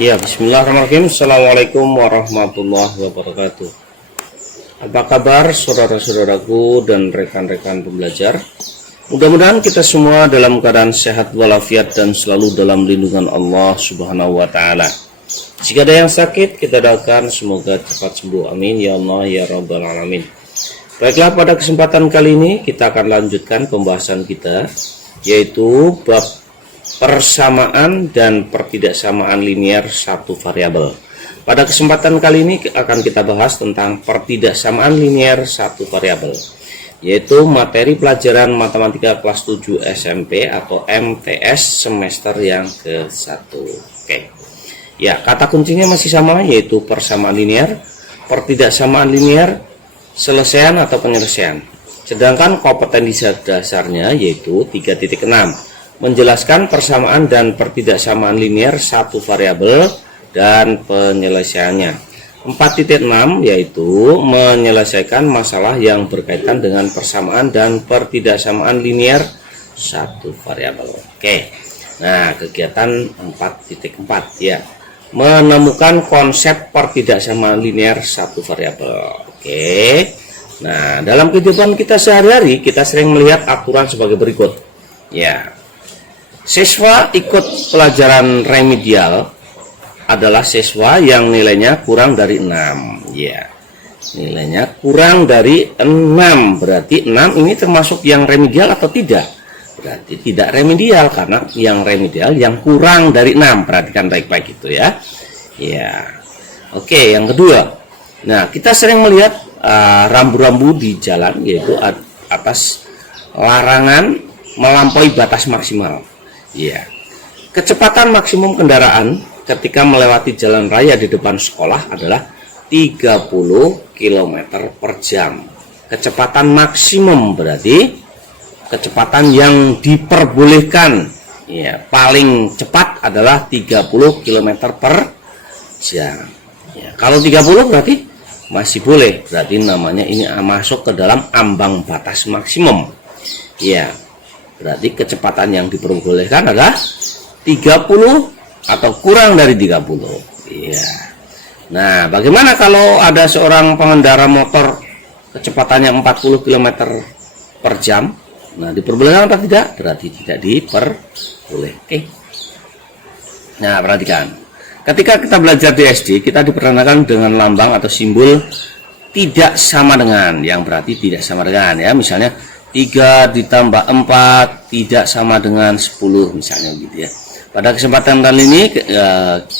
Ya, bismillahirrahmanirrahim. Assalamualaikum warahmatullahi wabarakatuh. Apa kabar saudara-saudaraku dan rekan-rekan pembelajar? Mudah-mudahan kita semua dalam keadaan sehat walafiat dan selalu dalam lindungan Allah Subhanahu wa taala. Jika ada yang sakit, kita doakan semoga cepat sembuh. Amin ya Allah ya rabbal alamin. Baiklah, pada kesempatan kali ini kita akan lanjutkan pembahasan kita, yaitu bab persamaan dan pertidaksamaan linier satu variabel. Pada kesempatan kali ini akan kita bahas tentang pertidaksamaan linier satu variabel, yaitu materi pelajaran matematika kelas 7 SMP atau MTS semester yang ke-1. Oke. Ya, kata kuncinya masih sama, yaitu persamaan linier, pertidaksamaan linier, selesaian atau penyelesaian. Sedangkan kompetensi dasarnya yaitu 3.6, menjelaskan persamaan dan pertidaksamaan linier satu variabel dan penyelesaiannya. 4.6 yaitu menyelesaikan masalah yang berkaitan dengan persamaan dan pertidaksamaan linier satu variabel. Oke. Nah, kegiatan 4.4 ya, menemukan konsep pertidaksamaan linier satu variabel. Oke. Nah, dalam kehidupan kita sehari-hari kita sering melihat aturan sebagai berikut. Ya. Siswa ikut pelajaran remedial adalah siswa yang nilainya kurang dari 6. Ya. Nilainya kurang dari 6. Berarti 6 ini termasuk yang remedial atau tidak? Berarti tidak remedial, karena yang remedial yang kurang dari 6. Perhatikan baik-baik itu ya. Ya. Oke, yang kedua. Nah, kita sering melihat rambu-rambu di jalan, yaitu atas larangan melampaui batas maksimal. Ya, kecepatan maksimum kendaraan ketika melewati jalan raya di depan sekolah adalah 30 km per jam. Kecepatan maksimum berarti kecepatan yang diperbolehkan. Ya, paling cepat adalah 30 km per jam. Ya, kalau 30 berarti masih boleh, berarti namanya ini masuk ke dalam ambang batas maksimum. Ya. Berarti kecepatan yang diperbolehkan adalah 30 atau kurang dari 30. Iya. Nah, bagaimana kalau ada seorang pengendara motor kecepatannya 40 km per jam? Nah, diperbolehkan atau tidak? Berarti tidak diperbolehkan. Nah, perhatikan. Ketika kita belajar di SD, kita diperkenalkan dengan lambang atau simbol tidak sama dengan, yang berarti tidak sama dengan ya. Misalnya 3 ditambah 4 tidak sama dengan 10 misalnya gitu ya. Pada kesempatan kali ini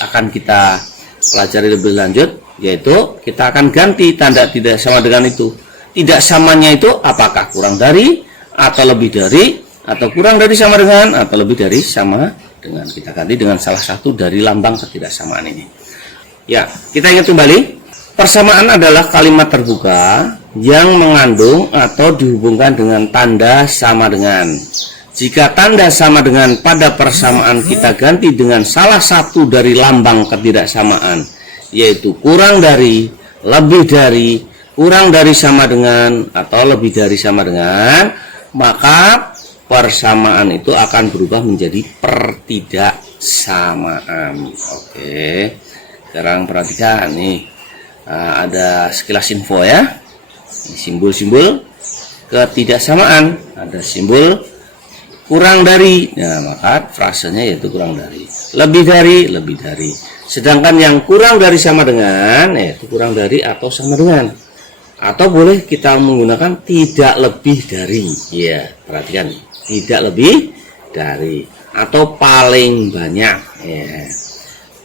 akan kita pelajari lebih lanjut, yaitu kita akan ganti tanda tidak sama dengan itu. Tidak samanya itu apakah kurang dari atau lebih dari, atau kurang dari sama dengan, atau lebih dari sama dengan. Kita ganti dengan salah satu dari lambang ketidaksamaan ini. Ya, kita ingat kembali. Persamaan adalah kalimat terbuka yang mengandung atau dihubungkan dengan tanda sama dengan. Jika tanda sama dengan pada persamaan kita ganti dengan salah satu dari lambang ketidaksamaan, yaitu kurang dari, lebih dari, kurang dari sama dengan, atau lebih dari sama dengan, maka persamaan itu akan berubah menjadi pertidaksamaan. Oke, sekarang perhatikan nih. Ada sekilas info ya, simbol-simbol ketidaksamaan, ada simbol kurang dari, nah maka frasenya yaitu kurang dari, lebih dari, lebih dari. Sedangkan yang kurang dari sama dengan yaitu kurang dari atau sama dengan, atau boleh kita menggunakan tidak lebih dari. Ya, perhatikan, tidak lebih dari atau paling banyak ya.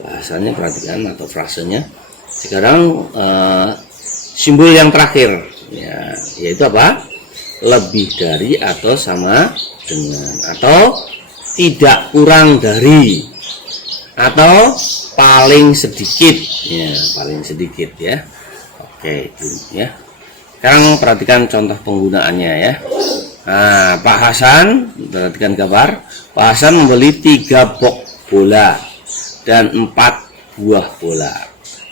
Bahasanya perhatikan atau frasenya. Sekarang simbol yang terakhir ya, yaitu apa? Lebih dari atau sama dengan, atau tidak kurang dari, atau paling sedikit ya, paling sedikit ya. Oke, itu ya. Sekarang perhatikan contoh penggunaannya ya. Nah, Pak Hasan, perhatikan gambar. Pak Hasan membeli 3 box bola dan 4 buah bola.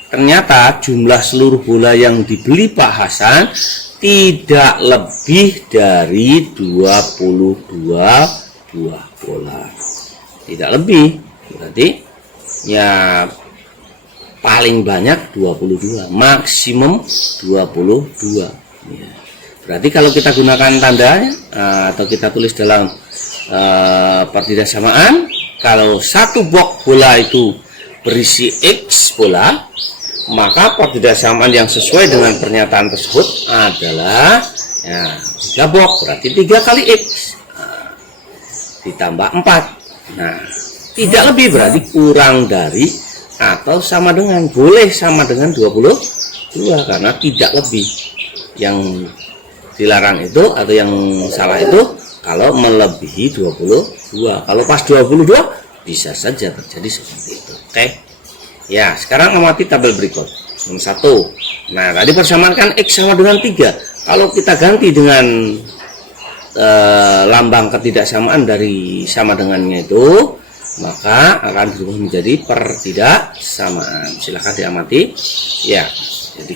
Ternyata jumlah seluruh bola yang dibeli Pak Hasan tidak lebih dari 22 buah bola. Tidak lebih, berarti ya paling banyak 22, maksimum 22 ya. Berarti kalau kita gunakan tanda atau kita tulis dalam pertidaksamaan, kalau satu box bola itu berisi X bola, maka pertidaksamaan yang sesuai dengan pernyataan tersebut adalah ya, 3 box, berarti 3 kali X ditambah 4. Nah, tidak lebih, berarti kurang dari atau sama dengan, boleh sama dengan 22 karena tidak lebih. Yang dilarang itu atau yang salah itu kalau melebihi 22. Kalau pas 22 bisa saja terjadi seperti itu. Oke. Ya, sekarang amati tabel berikut. Yang 1. Nah, tadi persamaan kan X sama dengan 3. Kalau kita ganti dengan lambang ketidaksamaan dari sama dengannya itu, maka akan berubah menjadi pertidaksamaan. Silahkan diamati. Ya, jadi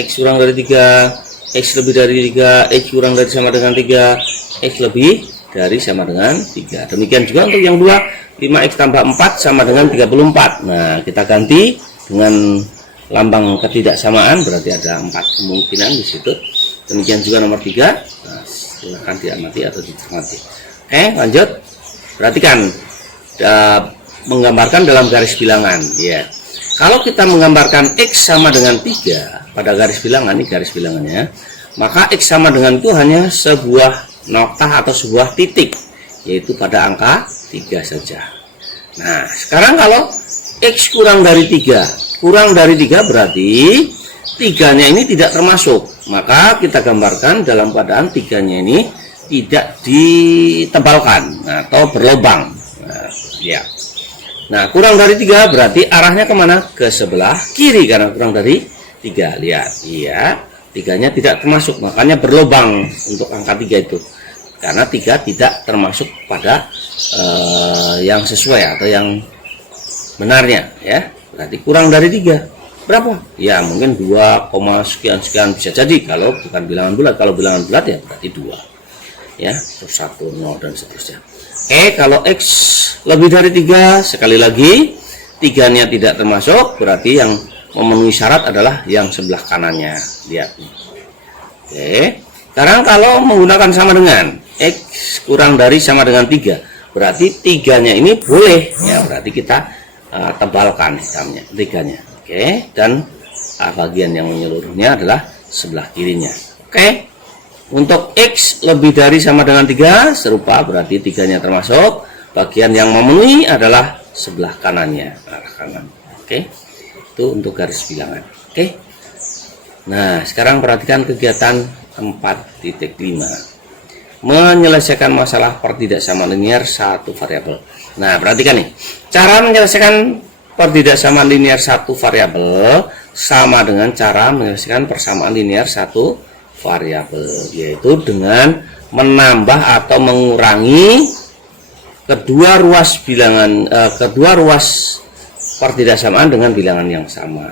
X kurang dari 3, X lebih dari 3, X kurang dari sama dengan 3, X lebih dari sama dengan 3. Demikian juga untuk yang 2, 5X tambah 4 sama dengan 34. Nah, kita ganti dengan lambang ketidaksamaan, berarti ada 4 kemungkinan di situ. Demikian juga nomor 3. Nah, silahkan diamati atau dicermati. Oke, lanjut. Perhatikan, menggambarkan dalam garis bilangan. Ya, kalau kita menggambarkan X sama dengan 3 pada garis bilangan, ini garis bilangannya, maka X sama dengan itu hanya sebuah noktah atau sebuah titik, yaitu pada angka 3 saja. Nah, sekarang kalau X kurang dari 3, berarti 3-nya ini tidak termasuk. Maka kita gambarkan dalam keadaan 3-nya ini tidak ditebalkan atau berlubang. Nah, ya. Nah, kurang dari 3 berarti arahnya kemana? Ke sebelah kiri karena kurang dari 3. Lihat, iya, 3-nya tidak termasuk, makanya berlubang untuk angka 3 itu. Karena 3 tidak termasuk pada yang sesuai atau yang benarnya, ya. Berarti kurang dari 3. Berapa? Ya, mungkin 2, sekian bisa jadi kalau bukan bilangan bulat. Kalau bilangan bulat ya berarti 2. Ya, terus 1, 0 dan seterusnya. Kalau X lebih dari 3, sekali lagi 3-nya tidak termasuk, berarti yang memenuhi syarat adalah yang sebelah kanannya. Lihat. Sekarang kalau menggunakan sama dengan X kurang dari sama dengan 3, berarti 3-nya ini boleh. Ya, berarti kita tebalkan hitamnya, 3-nya. Dan bagian yang menyeluruhnya adalah sebelah kirinya. Untuk X lebih dari sama dengan 3, serupa, berarti 3-nya termasuk. Bagian yang memenuhi adalah sebelah kanannya, arah kanan. Itu untuk garis bilangan. Nah, sekarang perhatikan kegiatan 4.5. Menyelesaikan masalah pertidaksamaan linear satu variabel. Nah, perhatikan nih. Cara menyelesaikan pertidaksamaan linear satu variabel sama dengan cara menyelesaikan persamaan linear satu variabel, yaitu dengan menambah atau mengurangi kedua ruas pertidaksamaan dengan bilangan yang sama,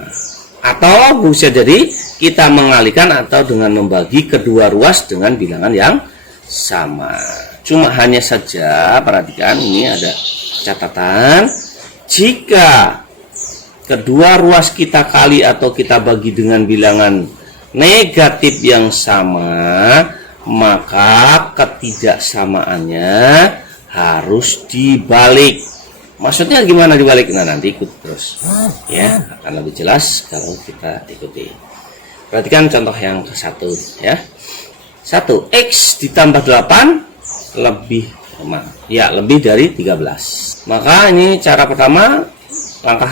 atau bisa jadi kita mengalihkan atau dengan membagi kedua ruas dengan bilangan yang sama. Cuma hanya saja perhatikan, ini ada catatan, jika kedua ruas kita kali atau kita bagi dengan bilangan negatif yang sama, maka ketidaksamaannya harus dibalik. Maksudnya gimana dibalik? Nah, nanti ikut terus ya, akan lebih jelas kalau kita ikuti. Perhatikan contoh yang ke-1 ya. 1, X ditambah 8 lebih dari 13. Maka ini cara pertama, langkah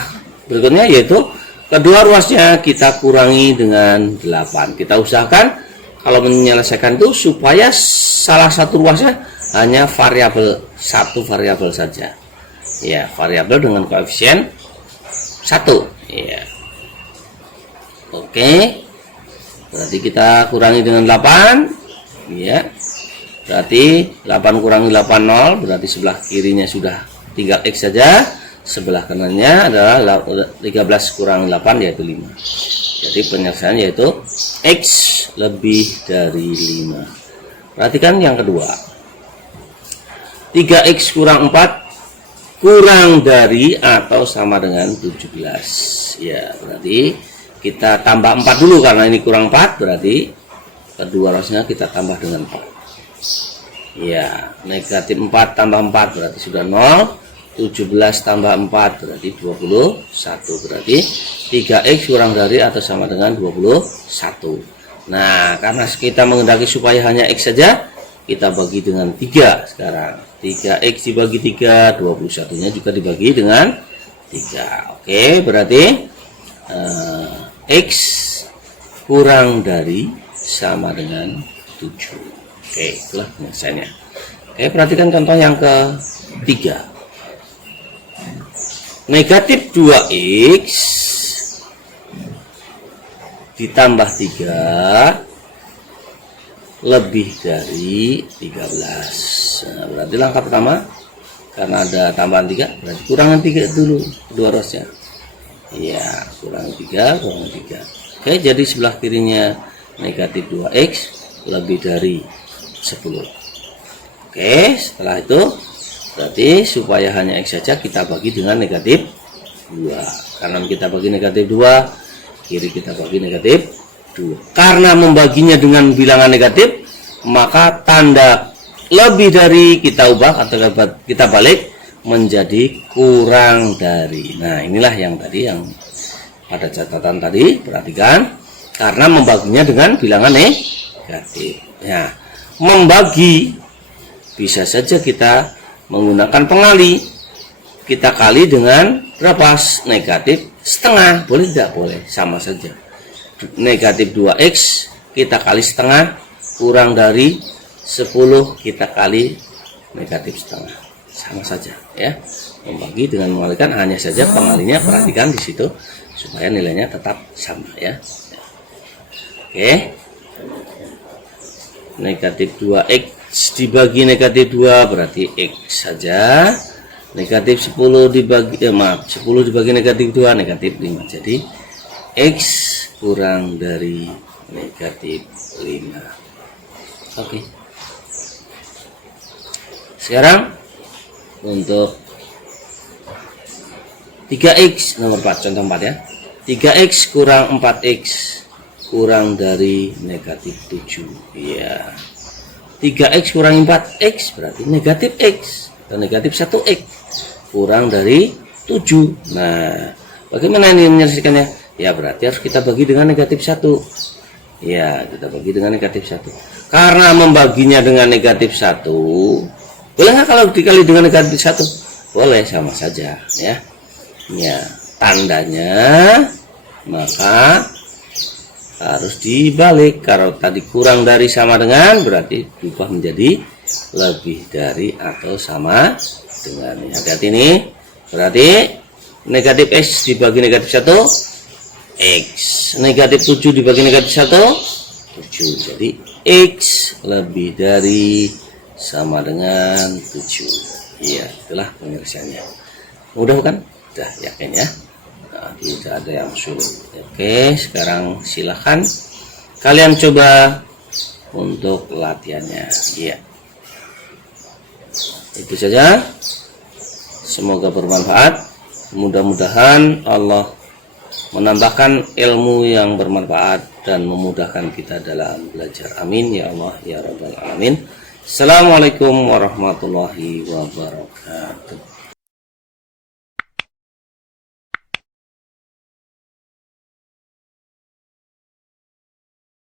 berikutnya yaitu kedua ruasnya kita kurangi dengan 8. Kita usahakan kalau menyelesaikan itu supaya salah satu ruasnya hanya satu variabel saja. Ya, variabel dengan koefisien 1. Ya. Berarti kita kurangi dengan 8. Ya. Berarti 8 kurangi 8, 0. Berarti sebelah kirinya sudah tinggal X saja. Sebelah kanannya adalah 13 kurangi 8 yaitu 5. Jadi penyelesaian yaitu X lebih dari 5. Perhatikan yang kedua. 3X kurang 4 kurang dari atau sama dengan 17. Ya, berarti kita tambah 4 dulu karena ini kurang 4, berarti kedua rosnya kita tambah dengan 4. Ya, negatif 4 tambah 4 berarti sudah 0. 17 tambah 4 berarti 21. Berarti 3x kurang dari atau sama dengan 21. Nah, karena kita menghendaki supaya hanya x saja, kita bagi dengan 3 sekarang. 3x dibagi 3, 21-nya juga dibagi dengan 3. Oke, berarti x kurang dari sama dengan 7. Oke, itulah penyelesaiannya. Oke, perhatikan contoh yang ketiga. Negatif 2x ditambah 3 lebih dari 13. Nah, berarti langkah pertama, karena ada tambahan 3, berarti kurangan 3 dulu kedua rosnya. Ya, kurangan 3, kurangan 3. Oke, jadi sebelah kirinya negatif 2x lebih dari 10. Oke, setelah itu berarti supaya hanya x saja kita bagi dengan negatif 2. Kanan kita bagi negatif 2, kiri kita bagi negatif 2. Karena membaginya dengan bilangan negatif, maka tanda lebih dari kita ubah atau kita balik menjadi kurang dari. Nah, inilah yang tadi yang pada catatan tadi, perhatikan. Karena membaginya dengan bilangan negatif. Ya, membagi bisa saja kita menggunakan pengali. Kita kali dengan berapa? Negatif setengah. Boleh tidak? Boleh, sama saja. Negatif 2x kita kali setengah, kurang dari 10 kita kali negatif setengah. Sama saja ya. Membagi dengan mengalikan, hanya saja pengalinya perhatikan di situ supaya nilainya tetap sama ya. Oke. Negatif 2x dibagi negatif 2 berarti x saja. Negatif 10 dibagi 10 dibagi negatif 2 negatif 5. Jadi x kurang dari negatif 5. Oke. Sekarang untuk 3x nomor 4, contoh 4 ya. 3x kurang 4x kurang dari negatif 7. Iya. 3x kurang 4x berarti negatif x, dan negatif 1x kurang dari 7. Nah, bagaimana ini menyelesaikannya? Ya, berarti harus kita bagi dengan negatif 1. Ya, kita bagi dengan negatif 1. Karena membaginya dengan negatif 1, boleh nggak kalau dikali dengan negatif 1? Boleh, sama saja ya. Ya, tandanya maka harus dibalik. Kalau tadi kurang dari sama dengan, berarti berubah menjadi lebih dari atau sama dengan. Hati-hati nih. Berarti negatif x dibagi negatif 1 x, negatif 7 dibagi negatif 1 7. Jadi x lebih dari sama dengan 7. Iya, itulah penyelesaiannya. Mudah bukan? Sudah yakin ya? Nah, tidak ada yang sulit. Oke, sekarang silahkan kalian coba untuk latihannya. Iya, itu saja. Semoga bermanfaat. Mudah-mudahan Allah menambahkan ilmu yang bermanfaat dan memudahkan kita dalam belajar. Amin ya Allah ya Rabbal Alamin. Assalamualaikum warahmatullahi wabarakatuh.